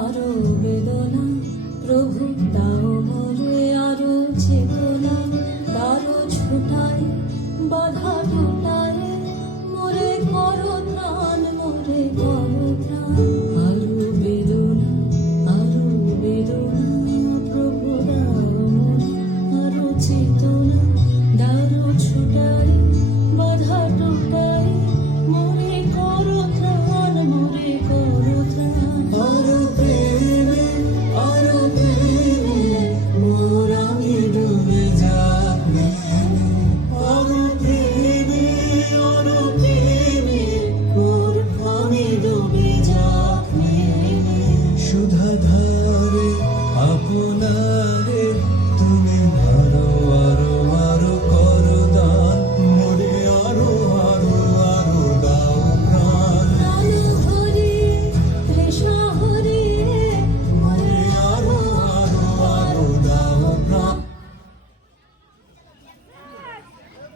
আরো বেদনা প্রভু দাও মোরে আরো চেতনা দারো ছোটায় বাধা টোটায় মোরে করো ত্রাণ মোরে করো ত্রাণ আরো বেদনা প্রভু দাও মোরে আরো চেতনা দারো ছোটায় বাধা টোটায় মোরে করো ত্রাণ মোরে করো ত্রাণ সুধাধারে আপনার